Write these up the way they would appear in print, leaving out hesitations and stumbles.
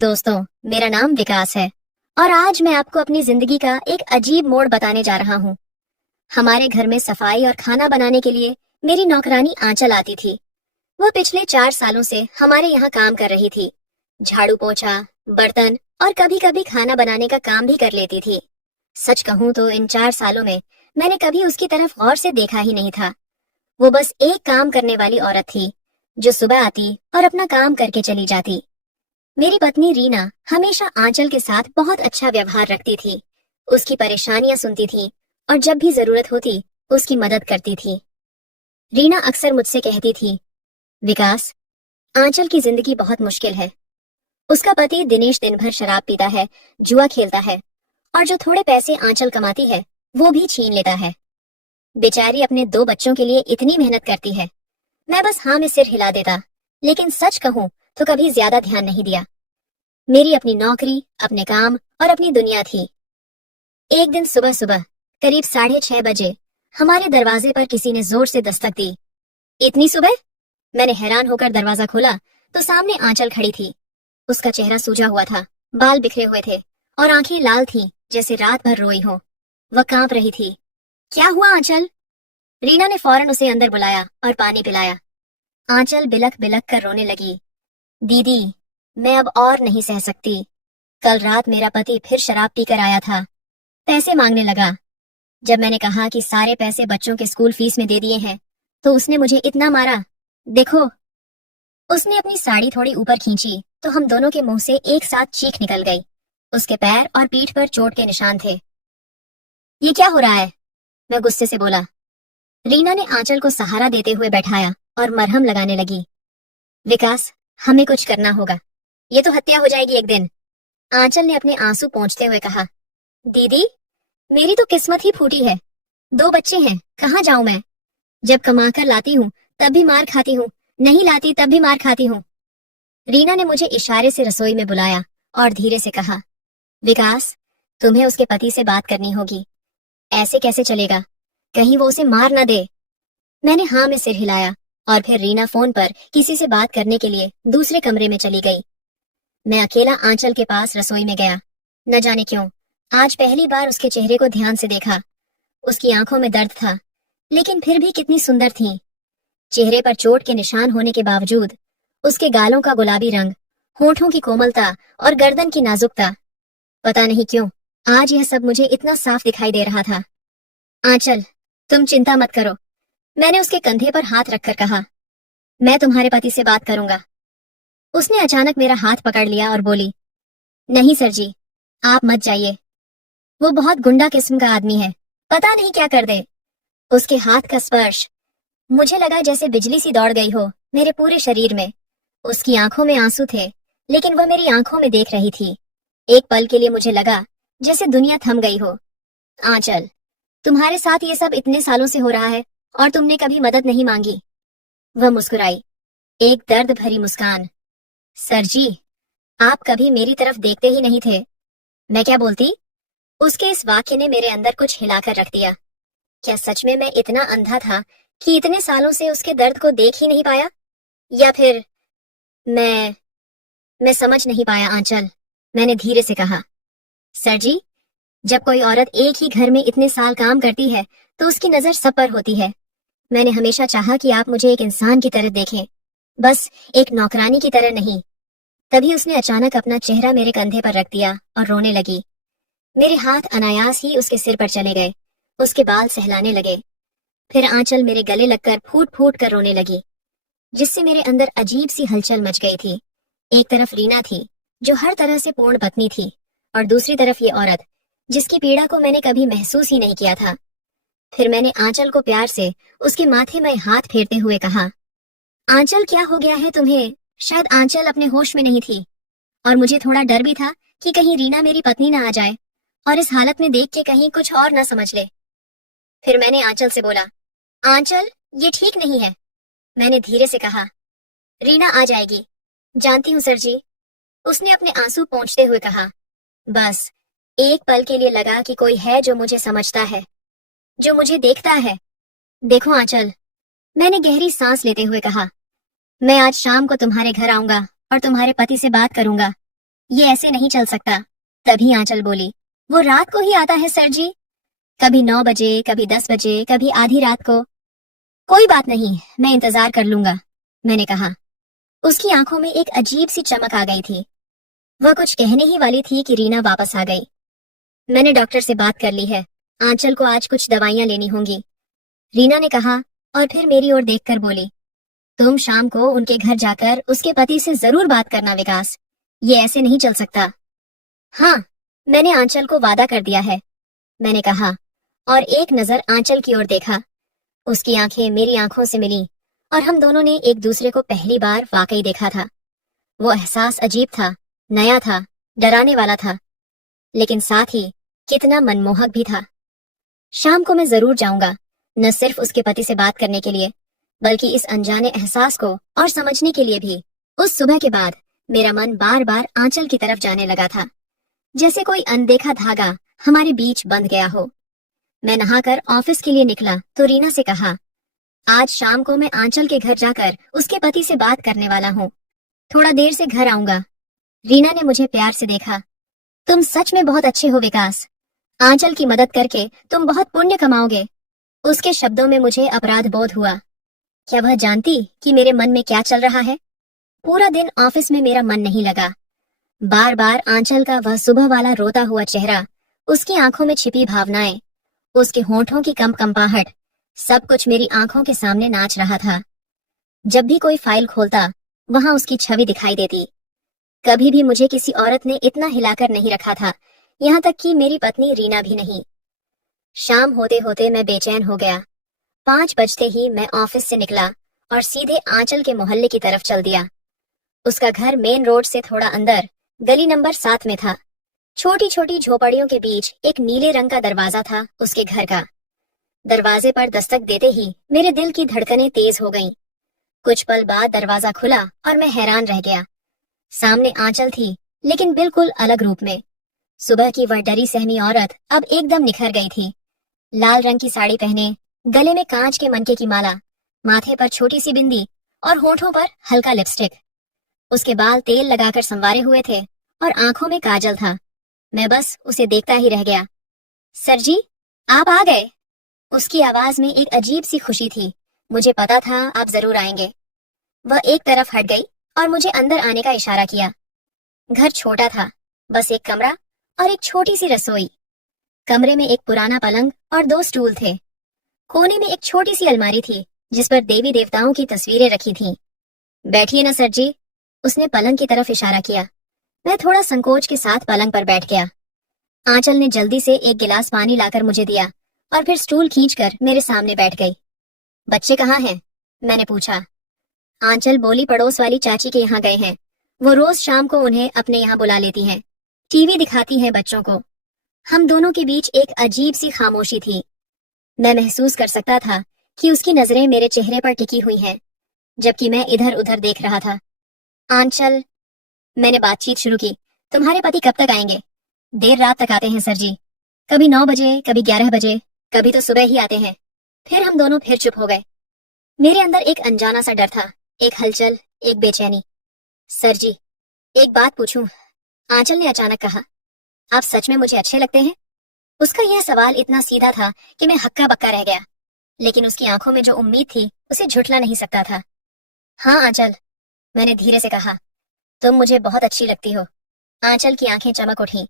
दोस्तों, मेरा नाम विकास है और आज मैं आपको अपनी जिंदगी का एक अजीब मोड़ बताने जा रहा हूँ। हमारे घर में सफाई और खाना बनाने के लिए मेरी नौकरानी आंचल आती थी। वो पिछले 4 सालों से हमारे यहाँ काम कर रही थी। झाड़ू पोछा, बर्तन और कभी कभी खाना बनाने का काम भी कर लेती थी। सच कहूँ तो इन 4 सालों में मैंने कभी उसकी तरफ गौर से देखा ही नहीं था। वो बस एक काम करने वाली औरत थी जो सुबह आती और अपना काम करके चली जाती। मेरी पत्नी रीना हमेशा आंचल के साथ बहुत अच्छा व्यवहार रखती थी। उसकी परेशानियां सुनती थी और जब भी जरूरत होती उसकी मदद करती थी। रीना अक्सर मुझसे कहती थी, विकास, आंचल की जिंदगी बहुत मुश्किल है। उसका पति दिनेश दिन भर शराब पीता है, जुआ खेलता है और जो थोड़े पैसे आंचल कमाती है वो भी छीन लेता है। बेचारी अपने 2 बच्चों के लिए इतनी मेहनत करती है। मैं बस हाँ में सिर हिला देता, लेकिन सच कहूँ तो कभी ज्यादा ध्यान नहीं दिया। मेरी अपनी नौकरी, अपने काम और अपनी दुनिया थी। एक दिन सुबह सुबह करीब 6:30 बजे हमारे दरवाजे पर किसी ने जोर से दस्तक दी। इतनी सुबह? मैंने हैरान होकर दरवाजा खोला तो सामने आंचल खड़ी थी। उसका चेहरा सूजा हुआ था, बाल बिखरे हुए थे और आंखें लाल थीं जैसे रात भर रोई हो। वह कांप रही थी। क्या हुआ आंचल? रीना ने फौरन उसे अंदर बुलाया और पानी पिलाया। आंचल बिलख बिलख कर रोने लगी। दीदी, मैं अब और नहीं सह सकती। कल रात मेरा पति फिर शराब पीकर आया था। पैसे मांगने लगा। जब मैंने कहा कि सारे पैसे बच्चों के स्कूल फीस में दे दिए हैं, तो उसने मुझे इतना मारा। देखो। उसने अपनी साड़ी थोड़ी ऊपर खींची तो हम दोनों के मुंह से एक साथ चीख निकल गई। उसके पैर और पीठ पर चोट के निशान थे। ये क्या हो रहा है? मैं गुस्से से बोला। रीना ने आंचल को सहारा देते हुए बैठाया और मरहम लगाने लगी। विकास, हमें कुछ करना होगा। ये तो हत्या हो जाएगी एक दिन। आंचल ने अपने आंसू पोंछते हुए कहा। दीदी, मेरी तो किस्मत ही फूटी है। 2 बच्चे हैं, कहाँ जाऊं मैं? जब कमा कर लाती हूँ तब भी मार खाती हूँ, नहीं लाती तब भी मार खाती हूँ। रीना ने मुझे इशारे से रसोई में बुलाया और धीरे से कहा, विकास, तुम्हें उसके पति से बात करनी होगी। ऐसे कैसे चलेगा? कहीं वो उसे मार न दे। मैंने हाँ में सिर हिलाया और फिर रीना फोन पर किसी से बात करने के लिए दूसरे कमरे में चली गई। मैं अकेला आंचल के पास रसोई में गया। न जाने क्यों आज पहली बार उसके चेहरे को ध्यान से देखा। उसकी आंखों में दर्द था, लेकिन फिर भी कितनी सुंदर थी। चेहरे पर चोट के निशान होने के बावजूद उसके गालों का गुलाबी रंग, होठों की कोमलता और गर्दन की नाजुकता। पता नहीं क्यों आज यह सब मुझे इतना साफ दिखाई दे रहा था। आंचल, तुम चिंता मत करो, मैंने उसके कंधे पर हाथ रखकर कहा। मैं तुम्हारे पति से बात करूंगा। उसने अचानक मेरा हाथ पकड़ लिया और बोली, नहीं सर जी, आप मत जाइए। वो बहुत गुंडा किस्म का आदमी है, पता नहीं क्या कर दे। उसके हाथ का स्पर्श, मुझे लगा जैसे बिजली सी दौड़ गई हो मेरे पूरे शरीर में। उसकी आंखों में आंसू थे, लेकिन वह मेरी आंखों में देख रही थी। एक पल के लिए मुझे लगा जैसे दुनिया थम गई हो। आंचल, तुम्हारे साथ ये सब इतने सालों से हो रहा है और तुमने कभी मदद नहीं मांगी। वह मुस्कुराई, एक दर्द भरी मुस्कान। सर जी, आप कभी मेरी तरफ देखते ही नहीं थे। मैं क्या बोलती? उसके इस वाक्य ने मेरे अंदर कुछ हिलाकर रख दिया। क्या सच में मैं इतना अंधा था कि इतने सालों से उसके दर्द को देख ही नहीं पाया? या फिर मैं समझ नहीं पाया आंचल, मैंने धीरे से कहा। सर जी, जब कोई औरत एक ही घर में इतने साल काम करती है तो उसकी नजर सब पर होती है। मैंने हमेशा चाहा कि आप मुझे एक इंसान की तरह देखें, बस एक नौकरानी की तरह नहीं। तभी उसने अचानक अपना चेहरा मेरे कंधे पर रख दिया और रोने लगी। मेरे हाथ अनायास ही उसके सिर पर चले गए, उसके बाल सहलाने लगे। फिर आंचल मेरे गले लगकर फूट फूट कर रोने लगी, जिससे मेरे अंदर अजीब सी हलचल मच गई थी। एक तरफ रीना थी जो हर तरह से पूर्ण पत्नी थी, और दूसरी तरफ ये औरत जिसकी पीड़ा को मैंने कभी महसूस ही नहीं किया था। फिर मैंने आंचल को प्यार से उसके माथे में हाथ फेरते हुए कहा, आंचल, क्या हो गया है तुम्हें? शायद आंचल अपने होश में नहीं थी, और मुझे थोड़ा डर भी था कि कहीं रीना मेरी पत्नी ना आ जाए और इस हालत में देख के कहीं कुछ और ना समझ ले। फिर मैंने आंचल से बोला, आंचल, ये ठीक नहीं है। मैंने धीरे से कहा, रीना आ जाएगी, जानती हूँ सर जी। उसने अपने आंसू पोंछते हुए कहा। बस एक पल के लिए लगा कि कोई है जो मुझे समझता है, जो मुझे देखता है। देखो आंचल, मैंने गहरी सांस लेते हुए कहा, मैं आज शाम को तुम्हारे घर आऊंगा और तुम्हारे पति से बात करूंगा। ये ऐसे नहीं चल सकता। तभी आंचल बोली, वो रात को ही आता है सर जी, कभी 9 बजे, कभी 10 बजे, कभी आधी रात को। कोई बात नहीं, मैं इंतजार कर लूंगा, मैंने कहा। उसकी आंखों में एक अजीब सी चमक आ गई थी। वह कुछ कहने ही वाली थी कि रीना वापस आ गई। मैंने डॉक्टर से बात कर ली है, आंचल को आज कुछ दवाइयां लेनी होंगी, रीना ने कहा, और फिर मेरी ओर देखकर बोली, तुम शाम को उनके घर जाकर उसके पति से जरूर बात करना विकास, ये ऐसे नहीं चल सकता। हाँ, मैंने आंचल को वादा कर दिया है, मैंने कहा, और एक नजर आंचल की ओर देखा। उसकी आंखें मेरी आंखों से मिली और हम दोनों ने एक दूसरे को पहली बार वाकई देखा था। वो एहसास अजीब था, नया था, डराने वाला था, लेकिन साथ ही कितना मनमोहक भी था। शाम को मैं जरूर जाऊंगा, न सिर्फ उसके पति से बात करने के लिए, बल्कि इस अनजाने एहसास को और समझने के लिए भी। उस सुबह के बाद मेरा मन बार बार आंचल की तरफ जाने लगा था, जैसे कोई अनदेखा धागा हमारे बीच बंध गया हो। मैं नहाकर ऑफिस के लिए निकला तो रीना से कहा, आज शाम को मैं आंचल के घर जाकर उसके पति से बात करने वाला हूँ, थोड़ा देर से घर आऊंगा। रीना ने मुझे प्यार से देखा। तुम सच में बहुत अच्छे हो विकास, आंचल की मदद करके तुम बहुत पुण्य कमाओगे। उसके शब्दों में मुझे अपराध बोध हुआ। क्या वह जानती कि मेरे मन में क्या चल रहा है? पूरा दिन ऑफिस में मेरा मन नहीं लगा। बार बार आंचल का वह सुबह वाला रोता हुआ चेहरा, उसकी आंखों में छिपी भावनाएं, उसके होठों की कंपाहट, सब कुछ मेरी आंखों के सामने नाच रहा था। जब भी कोई फाइल खोलता, वहां उसकी छवि दिखाई देती। कभी भी मुझे किसी औरत ने इतना हिलाकर नहीं रखा था, यहाँ तक कि मेरी पत्नी रीना भी नहीं। शाम होते होते मैं बेचैन हो गया। 5 बजते ही मैं ऑफिस से निकला और सीधे आंचल के मोहल्ले की तरफ चल दिया। उसका घर मेन रोड से थोड़ा अंदर, गली नंबर 7 में था। छोटी छोटी झोपड़ियों के बीच एक नीले रंग का दरवाजा था उसके घर का। दरवाजे पर दस्तक देते ही मेरे दिल की धड़कनें तेज हो गईं। कुछ पल बाद दरवाजा खुला और मैं हैरान रह गया। सामने आंचल थी, लेकिन बिल्कुल अलग रूप में। सुबह की वह डरी सहमी औरत अब एकदम निखर गई थी। लाल रंग की साड़ी पहने, गले में कांच के मनके की माला, माथे पर छोटी सी बिंदी और होठों पर हल्का लिपस्टिक। उसके बाल तेल लगाकर संवारे हुए थे और आंखों में काजल था। मैं बस उसे देखता ही रह गया। सर जी, आप आ गए। उसकी आवाज में एक अजीब सी खुशी थी। मुझे पता था आप जरूर आएंगे। वह एक तरफ हट गई और मुझे अंदर आने का इशारा किया। घर छोटा था, बस एक कमरा और एक छोटी सी रसोई। कमरे में एक पुराना पलंग और 2 स्टूल थे। कोने में एक छोटी सी अलमारी थी जिस पर देवी देवताओं की तस्वीरें रखी थीं। बैठिए ना सर जी, उसने पलंग की तरफ इशारा किया। मैं थोड़ा संकोच के साथ पलंग पर बैठ गया। आंचल ने जल्दी से एक गिलास पानी लाकर मुझे दिया और फिर स्टूल खींचकर मेरे सामने बैठ गई। बच्चे कहाँ हैं? मैंने पूछा। आंचल बोली, पड़ोस वाली चाची के यहाँ गए हैं। वो रोज शाम को उन्हें अपने यहाँ बुला लेती हैं, टीवी दिखाती हैं बच्चों को। हम दोनों के बीच एक अजीब सी खामोशी थी। मैं महसूस कर सकता था कि उसकी नजरें मेरे चेहरे पर टिकी हुई हैं, जबकि मैं इधर उधर देख रहा था। आंचल, मैंने बातचीत शुरू की, तुम्हारे पति कब तक आएंगे? देर रात तक आते हैं सर जी, कभी 9 बजे, कभी 11 बजे, कभी तो सुबह ही आते हैं। फिर हम दोनों फिर चुप हो गए। मेरे अंदर एक अनजाना सा डर था, एक हलचल, एक बेचैनी। सर जी, एक बात पूछूं? आंचल ने अचानक कहा। आप सच में मुझे अच्छे लगते हैं? उसका यह सवाल इतना सीधा था कि मैं हक्का बक्का रह गया, लेकिन उसकी आंखों में जो उम्मीद थी उसे झुठला नहीं सकता था। हाँ आंचल, मैंने धीरे से कहा, तुम मुझे बहुत अच्छी लगती हो। आंचल की आंखें चमक उठी।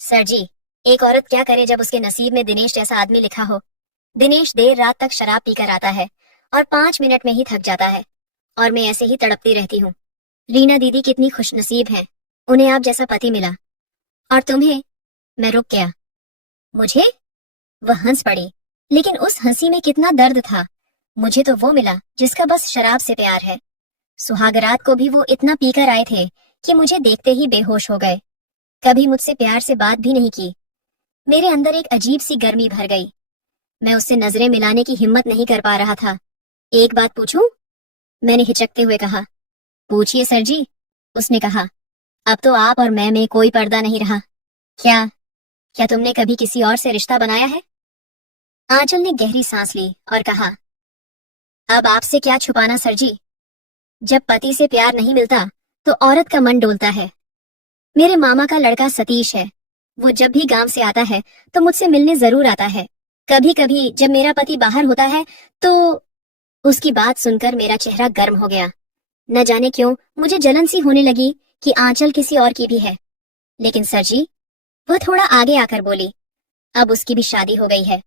सर जी, एक औरत क्या करे जब उसके नसीब में दिनेश जैसा आदमी लिखा हो। दिनेश देर रात तक शराब पीकर आता है और 5 मिनट में ही थक जाता है, और मैं ऐसे ही तड़पती रहती हूँ। रीना दीदी कितनी खुशनसीब हैं, उन्हें आप जैसा पति मिला। और तुम्हें? मैं रुक गया। मुझे? वह हंस पड़ी, लेकिन उस हंसी में कितना दर्द था। मुझे तो वो मिला जिसका बस शराब से प्यार है। सुहागरात को भी वो इतना पीकर आए थे कि मुझे देखते ही बेहोश हो गए। कभी मुझसे प्यार से बात भी नहीं की। मेरे अंदर एक अजीब सी गर्मी भर गई। मैं उससे नजरें मिलाने की हिम्मत नहीं कर पा रहा था। एक बात पूछूं? मैंने हिचकते हुए कहा। पूछिए सर जी, उसने कहा। अब तो आप और मैं में कोई पर्दा नहीं रहा। क्या क्या तुमने कभी किसी और से रिश्ता बनाया है? आंचल ने गहरी सांस ली और कहा, अब आपसे क्या छुपाना सर जी। जब पति से प्यार नहीं मिलता तो औरत का मन डोलता है। मेरे मामा का लड़का सतीश है। वो जब भी गांव से आता है तो मुझसे मिलने जरूर आता है। कभी कभी जब मेरा पति बाहर होता है तो उसकी बात सुनकर मेरा चेहरा गर्म हो गया। न जाने क्यों मुझे जलन सी होने लगी कि आंचल किसी और की भी है। लेकिन सर जी, वो थोड़ा आगे आकर बोली, अब उसकी भी शादी हो गई है।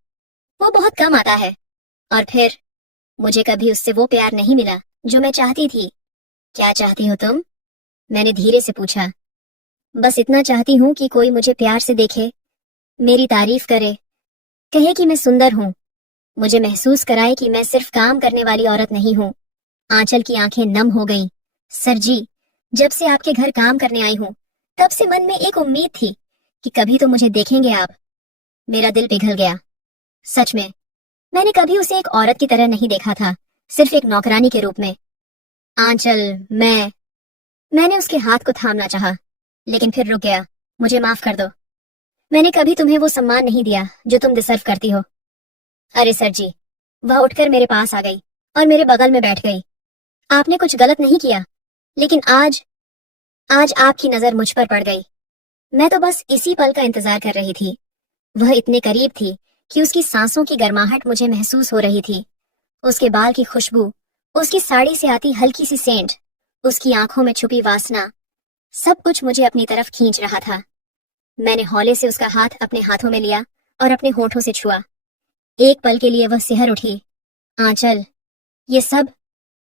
वो बहुत कम आता है। और फिर मुझे कभी उससे वो प्यार नहीं मिला जो मैं चाहती थी। क्या चाहती हो तुम? मैंने धीरे से पूछा। बस इतना चाहती हूँ कि कोई मुझे प्यार से देखे, मेरी तारीफ करे, कहे कि मैं सुंदर हूँ, मुझे महसूस कराए कि मैं सिर्फ काम करने वाली औरत नहीं हूँ। आंचल की आंखें नम हो गईं। सर जी, जब से आपके घर काम करने आई हूँ तब से मन में एक उम्मीद थी कि कभी तो मुझे देखेंगे आप। मेरा दिल पिघल गया। सच में मैंने कभी उसे एक औरत की तरह नहीं देखा था, सिर्फ एक नौकरानी के रूप में। आंचल, मैंने उसके हाथ को थामना चाहा, लेकिन फिर रुक गया। मुझे माफ कर दो। मैंने कभी तुम्हें वो सम्मान नहीं दिया जो तुम डिजर्व करती हो। अरे सर जी, वह उठकर मेरे पास आ गई और मेरे बगल में बैठ गई। आपने कुछ गलत नहीं किया, लेकिन आज आज आपकी नजर मुझ पर पड़ गई। मैं तो बस इसी पल का इंतजार कर रही थी। वह इतने करीब थी कि उसकी सांसों की गर्माहट मुझे महसूस हो रही थी। उसके बाल की खुशबू, उसकी साड़ी से आती हल्की सी सेंट, उसकी आंखों में छुपी वासना, सब कुछ मुझे अपनी तरफ खींच रहा था। मैंने हौले से उसका हाथ अपने हाथों में लिया और अपने होठों से छुआ। एक पल के लिए वह सिहर उठी। आंचल, ये सब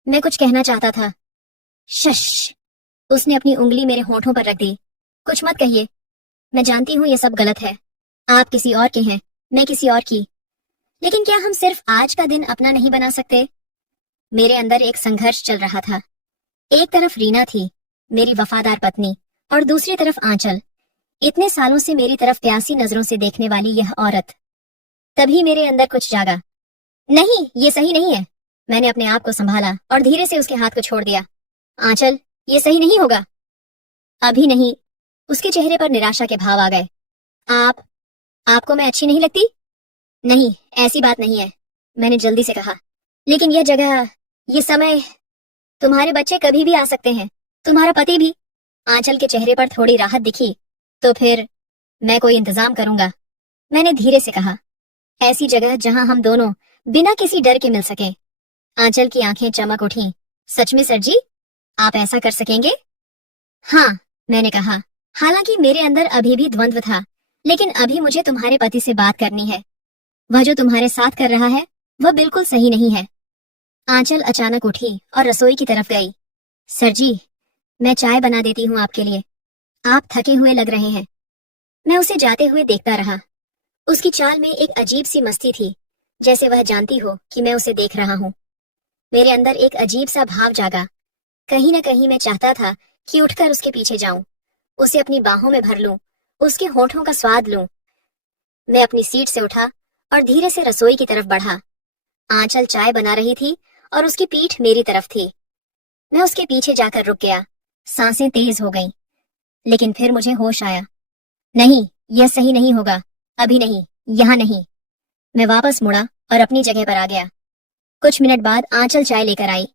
मैं कुछ कहना चाहता था। शश। उसने अपनी उंगली मेरे होठों पर रख दी। कुछ मत कहिए। मैं जानती हूँ ये सब गलत है। आप किसी और के हैं, मैं किसी और की। लेकिन क्या हम सिर्फ आज का दिन अपना नहीं बना सकते? मेरे अंदर एक संघर्ष चल रहा था। एक तरफ रीना थी, मेरी वफादार पत्नी, और दूसरी तरफ आंचल, इतने सालों से मेरी तरफ प्यासी नजरों से देखने वाली यह औरत। तभी मेरे अंदर कुछ जागा। नहीं, ये सही नहीं है। मैंने अपने आप को संभाला और धीरे से उसके हाथ को छोड़ दिया। आंचल, ये सही नहीं होगा। अभी नहीं। उसके चेहरे पर निराशा के भाव आ गए। आप आपको मैं अच्छी नहीं लगती? नहीं, ऐसी बात नहीं है, मैंने जल्दी से कहा। लेकिन यह जगह, ये समय, तुम्हारे बच्चे कभी भी आ सकते हैं, तुम्हारा पति भी। आंचल के चेहरे पर थोड़ी राहत दिखी। तो फिर मैं कोई इंतजाम करूंगा, मैंने धीरे से कहा। ऐसी जगह जहां हम दोनों बिना किसी डर के मिल सके। आंचल की आंखें चमक उठी। सच में सर जी, आप ऐसा कर सकेंगे? हाँ, मैंने कहा। हालांकि मेरे अंदर अभी भी द्वंद्व था, लेकिन अभी मुझे तुम्हारे पति से बात करनी है। वह जो तुम्हारे साथ कर रहा है वह बिल्कुल सही नहीं है। आंचल अचानक उठी और रसोई की तरफ गई। सर जी, मैं चाय बना देती हूँ आपके लिए। आप थके हुए लग रहे हैं। मैं उसे जाते हुए देखता रहा। उसकी चाल में एक अजीब सी मस्ती थी, जैसे वह जानती हो कि मैं उसे देख रहा हूँ। मेरे अंदर एक अजीब सा भाव जागा। कहीं न कहीं मैं चाहता था कि उठकर उसके पीछे जाऊं, उसे अपनी बाहों में भर लूं, उसके होठों का स्वाद लूं। मैं अपनी सीट से उठा और धीरे से रसोई की तरफ बढ़ा। आंचल चाय बना रही थी और उसकी पीठ मेरी तरफ थी। मैं उसके पीछे जाकर रुक गया। सांसें तेज हो गईं, लेकिन फिर मुझे होश आया। नहीं, यह सही नहीं होगा। अभी नहीं, यहाँ नहीं। मैं वापस मुड़ा और अपनी जगह पर आ गया। कुछ मिनट बाद आंचल चाय लेकर आई।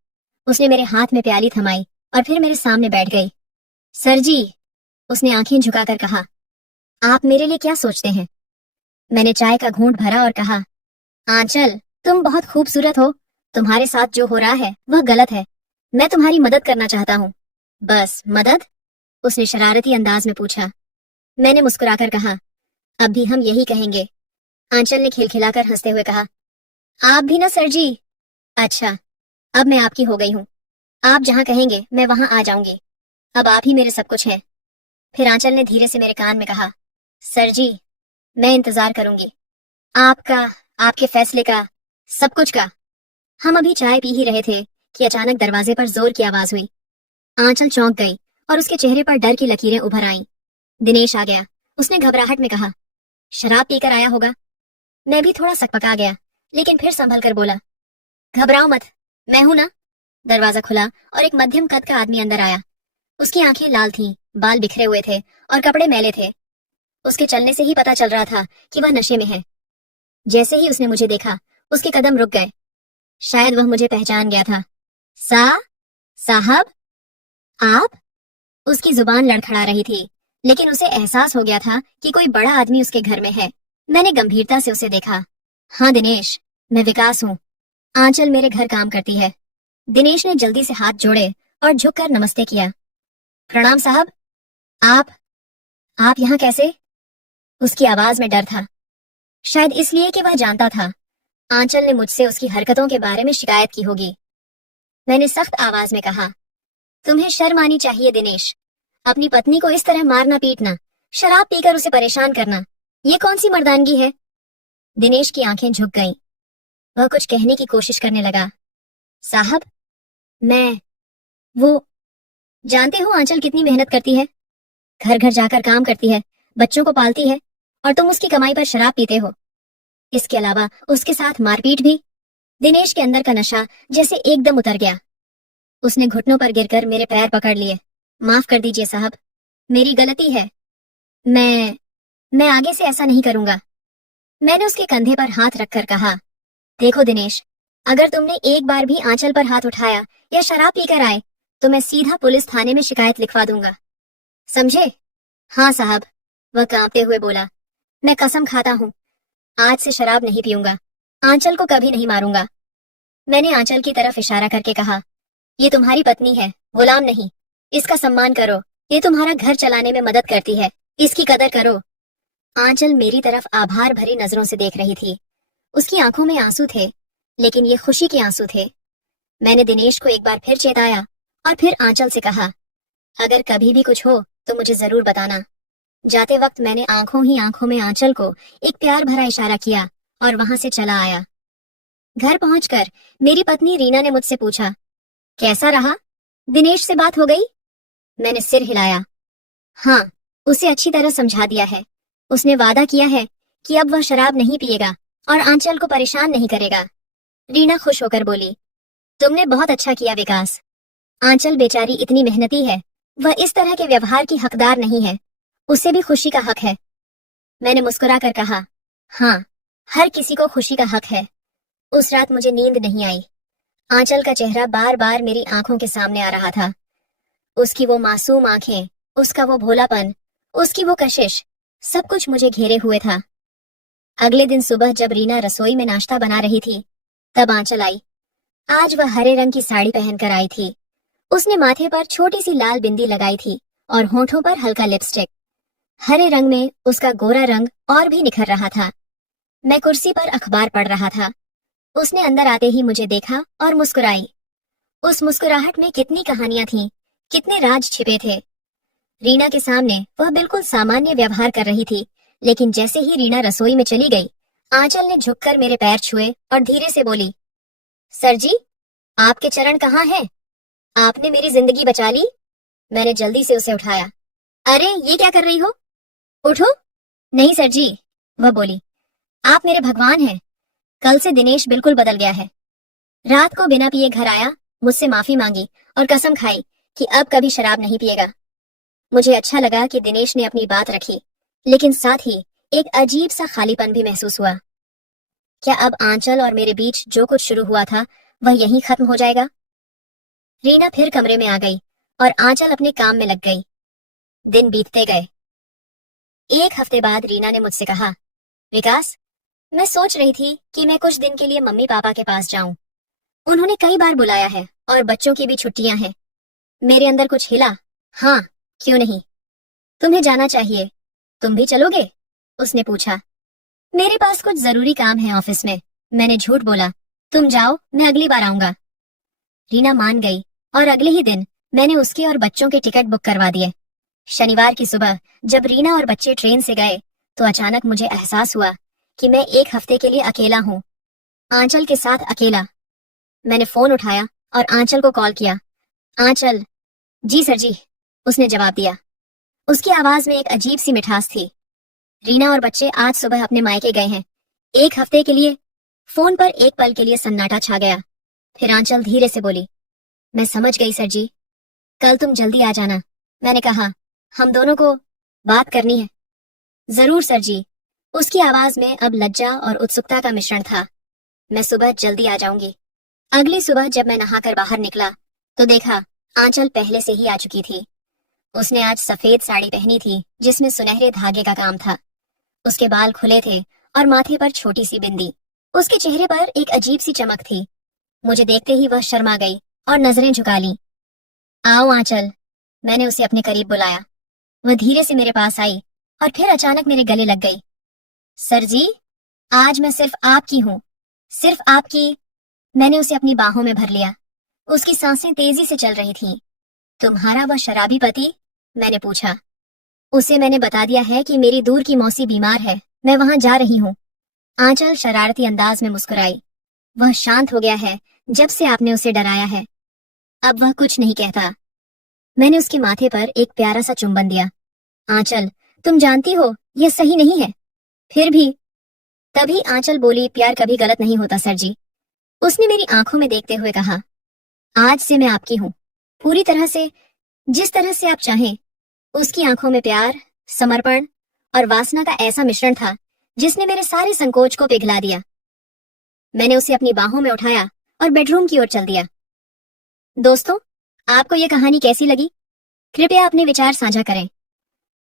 उसने मेरे हाथ में प्याली थमाई और फिर मेरे सामने बैठ गई। सर जी, उसने आंखें झुकाकर कहा, आप मेरे लिए क्या सोचते हैं? मैंने चाय का घूंट भरा और कहा, आंचल, तुम बहुत खूबसूरत हो। तुम्हारे साथ जो हो रहा है वह गलत है। मैं तुम्हारी मदद करना चाहता हूँ। बस मदद? उसने शरारती अंदाज में पूछा। मैंने मुस्कुराकर कहा, अब भी हम यही कहेंगे। आंचल ने खिलखिलाकर हंसते हुए कहा, आप भी ना सर जी। अच्छा, अब मैं आपकी हो गई हूँ। आप जहाँ कहेंगे मैं वहां आ जाऊंगी। अब आप ही मेरे सब कुछ हैं। फिर आंचल ने धीरे से मेरे कान में कहा, सर जी, मैं इंतजार करूंगी आपका, आपके फैसले का, सब कुछ का। हम अभी चाय पी ही रहे थे कि अचानक दरवाजे पर जोर की आवाज हुई। आंचल चौंक गई और उसके चेहरे पर डर की लकीरें उभर आईं। दिनेश आ गया। उसने घबराहट में कहा, शराब पीकर आया होगा। मैं भी थोड़ा सकपका गया, लेकिन फिर संभल कर बोला, घबराओ मत, मैं हूं ना। दरवाजा खुला और एक मध्यम कद का आदमी अंदर आया। उसकी आंखें लाल थीं, बाल बिखरे हुए थे और कपड़े मैले थे। उसके चलने से ही पता चल रहा था कि वह नशे में है। जैसे ही उसने मुझे देखा, उसके कदम रुक गए। शायद वह मुझे पहचान गया था। साहब, आप? उसकी जुबान लड़खड़ा रही थी, लेकिन उसे एहसास हो गया था कि कोई बड़ा आदमी उसके घर में है। मैंने गंभीरता से उसे देखा। हाँ दिनेश, मैं विकास हूँ। आंचल मेरे घर काम करती है। दिनेश ने जल्दी से हाथ जोड़े और झुककर नमस्ते किया। प्रणाम साहब। आप आप यहाँ कैसे? उसकी आवाज में डर था, शायद इसलिए कि वह जानता था आंचल ने मुझसे उसकी हरकतों के बारे में शिकायत की होगी। मैंने सख्त आवाज में कहा, तुम्हें शर्म आनी चाहिए दिनेश। अपनी पत्नी को इस तरह मारना पीटना, शराब पीकर उसे परेशान करना, ये कौन सी मर्दानगी है? दिनेश की आंखें झुक गईं। वह कुछ कहने की कोशिश करने लगा। साहब, मैं वो जानते हो आंचल कितनी मेहनत करती है, घर घर जाकर काम करती है, बच्चों को पालती है, और तुम उसकी कमाई पर शराब पीते हो। इसके अलावा उसके साथ मारपीट भी। दिनेश के अंदर का नशा जैसे एकदम उतर गया। उसने घुटनों पर गिरकर मेरे पैर पकड़ लिए। माफ कर दीजिए साहब, मेरी गलती है। मैं आगे से ऐसा नहीं करूंगा। मैंने उसके कंधे पर हाथ रखकर कहा, देखो दिनेश, अगर तुमने एक बार भी आंचल पर हाथ उठाया या शराब पीकर आए तो मैं सीधा पुलिस थाने में शिकायत लिखवा दूंगा, समझे? हाँ साहब, वह कांपते हुए बोला। मैं कसम खाता हूँ, आज से शराब नहीं पीऊंगा, आंचल को कभी नहीं मारूंगा। मैंने आंचल की तरफ इशारा करके कहा, ये तुम्हारी पत्नी है, गुलाम नहीं। इसका सम्मान करो, ये तुम्हारा घर चलाने में मदद करती है, इसकी कदर करो। आंचल मेरी तरफ आभार भरी नजरों से देख रही थी। उसकी आंखों में आंसू थे, लेकिन ये खुशी के आंसू थे। मैंने दिनेश को एक बार फिर चेताया और फिर आंचल से कहा, अगर कभी भी कुछ हो तो मुझे जरूर बताना। जाते वक्त मैंने आंखों ही आंखों में आंचल को एक प्यार भरा इशारा किया और वहां से चला आया। घर पहुंचकर मेरी पत्नी रीना ने मुझसे पूछा, कैसा रहा? दिनेश से बात हो गई? मैंने सिर हिलाया। हाँ, उसे अच्छी तरह समझा दिया है। उसने वादा किया है कि अब वह शराब नहीं पिएगा और आंचल को परेशान नहीं करेगा। रीना खुश होकर बोली, तुमने बहुत अच्छा किया विकास। आंचल बेचारी इतनी मेहनती है, वह इस तरह के व्यवहार की हकदार नहीं है। उसे भी खुशी का हक है। मैंने मुस्कुरा कर कहा, हाँ, हर किसी को खुशी का हक है। उस रात मुझे नींद नहीं आई। आंचल का चेहरा बार बार मेरी आंखों के सामने आ रहा था। उसकी वो मासूम आंखें, उसका वो भोलापन, उसकी वो कशिश, सब कुछ मुझे घेरे हुए था। अगले दिन सुबह जब रीना रसोई में नाश्ता बना रही थी, तब आंचल आई। आज वह हरे रंग की साड़ी पहनकर आई थी। उसने माथे पर छोटी सी लाल बिंदी लगाई थी और होठों पर हल्का लिपस्टिक। हरे रंग में उसका गोरा रंग और भी निखर रहा था। मैं कुर्सी पर अखबार पढ़ रहा था। उसने अंदर आते ही मुझे देखा और मुस्कुराई। उस मुस्कुराहट में कितनी कहानियां थीं, कितने राज छिपे थे। रीना के सामने वह बिल्कुल सामान्य व्यवहार कर रही थी, लेकिन जैसे ही रीना रसोई में चली गई, आंचल ने झुककर मेरे पैर छुए और धीरे से बोली, सर जी, आपके चरण कहाँ हैं? आपने मेरी जिंदगी बचा ली। मैंने जल्दी से उसे उठाया। अरे ये क्या कर रही हो? उठो। नहीं सर जी, वह बोली, आप मेरे भगवान हैं। कल से दिनेश बिल्कुल बदल गया है। रात को बिना पिए घर आया, मुझसे माफी मांगी और कसम खाई कि अब कभी शराब नहीं पिएगा। मुझे अच्छा लगा कि दिनेश ने अपनी बात रखी, लेकिन साथ ही एक अजीब सा खालीपन भी महसूस हुआ। क्या अब आंचल और मेरे बीच जो कुछ शुरू हुआ था वह यहीं खत्म हो जाएगा? रीना फिर कमरे में आ गई और आंचल अपने काम में लग गई। दिन बीतते गए। एक हफ्ते बाद रीना ने मुझसे कहा, विकास, मैं सोच रही थी कि मैं कुछ दिन के लिए मम्मी पापा के पास जाऊं। उन्होंने कई बार बुलाया है और बच्चों की भी छुट्टियां हैं। मेरे अंदर कुछ हिला। हाँ, क्यों नहीं, तुम्हें जाना चाहिए। तुम भी चलोगे? उसने पूछा। मेरे पास कुछ जरूरी काम है ऑफिस में। मैंने झूठ बोला। तुम जाओ, मैं अगली बार आऊंगा। रीना मान गई और अगले ही दिन मैंने उसके और बच्चों के टिकट बुक करवा दिए। शनिवार की सुबह जब रीना और बच्चे ट्रेन से गए तो अचानक मुझे एहसास हुआ कि मैं एक हफ्ते के लिए अकेला हूँ, आंचल के साथ अकेला। मैंने फोन उठाया और आंचल को कॉल किया। आंचल। जी सर जी, उसने जवाब दिया। उसकी आवाज में एक अजीब सी मिठास थी। रीना और बच्चे आज सुबह अपने मायके गए हैं, एक हफ्ते के लिए। फोन पर एक पल के लिए सन्नाटा छा गया। फिर आंचल धीरे से बोली, मैं समझ गई सर जी, कल तुम जल्दी आ जाना। मैंने कहा, हम दोनों को बात करनी है। जरूर सर जी। उसकी आवाज में अब लज्जा और उत्सुकता का मिश्रण था। मैं सुबह जल्दी आ जाऊंगी। अगली सुबह जब मैं नहाकर बाहर निकला तो देखा आंचल पहले से ही आ चुकी थी। उसने आज सफेद साड़ी पहनी थी जिसमें सुनहरे धागे का काम था। उसके बाल खुले थे और माथे पर छोटी सी बिंदी। उसके चेहरे पर एक अजीब सी चमक थी। मुझे देखते ही वह शर्मा गई और नजरें झुका ली। आओ आंचल, मैंने उसे अपने करीब बुलाया। वह धीरे से मेरे पास आई और फिर अचानक मेरे गले लग गई। सर जी, आज मैं सिर्फ आपकी हूँ, सिर्फ आपकी। मैंने उसे अपनी बाहों में भर लिया। उसकी सांसें तेजी से चल रही थीं। तुम्हारा वह शराबी पति? मैंने पूछा। उसे मैंने बता दिया है कि मेरी दूर की मौसी बीमार है, मैं वहां जा रही हूँ। आंचल शरारती अंदाज में मुस्कुराई। वह शांत हो गया है जब से आपने उसे डराया है। अब वह कुछ नहीं कहता। मैंने उसके माथे पर एक प्यारा सा चुंबन दिया। आंचल, तुम जानती हो यह सही नहीं है, फिर भी। तभी आंचल बोली, प्यार कभी गलत नहीं होता सर जी। उसने मेरी आंखों में देखते हुए कहा, आज से मैं आपकी हूँ, पूरी तरह से, जिस तरह से आप चाहें। उसकी आंखों में प्यार, समर्पण और वासना का ऐसा मिश्रण था जिसने मेरे सारे संकोच को पिघला दिया। मैंने उसे अपनी बाहों में उठाया और बेडरूम की ओर चल दिया। दोस्तों, आपको यह कहानी कैसी लगी? कृपया अपने विचार साझा करें।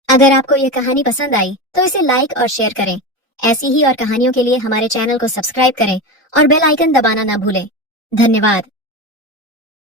अगर आपको यह कहानी पसंद आई तो इसे लाइक और शेयर करें। ऐसी ही और कहानियों के लिए हमारे चैनल को सब्सक्राइब करें और बेल आइकन दबाना ना भूलें। धन्यवाद।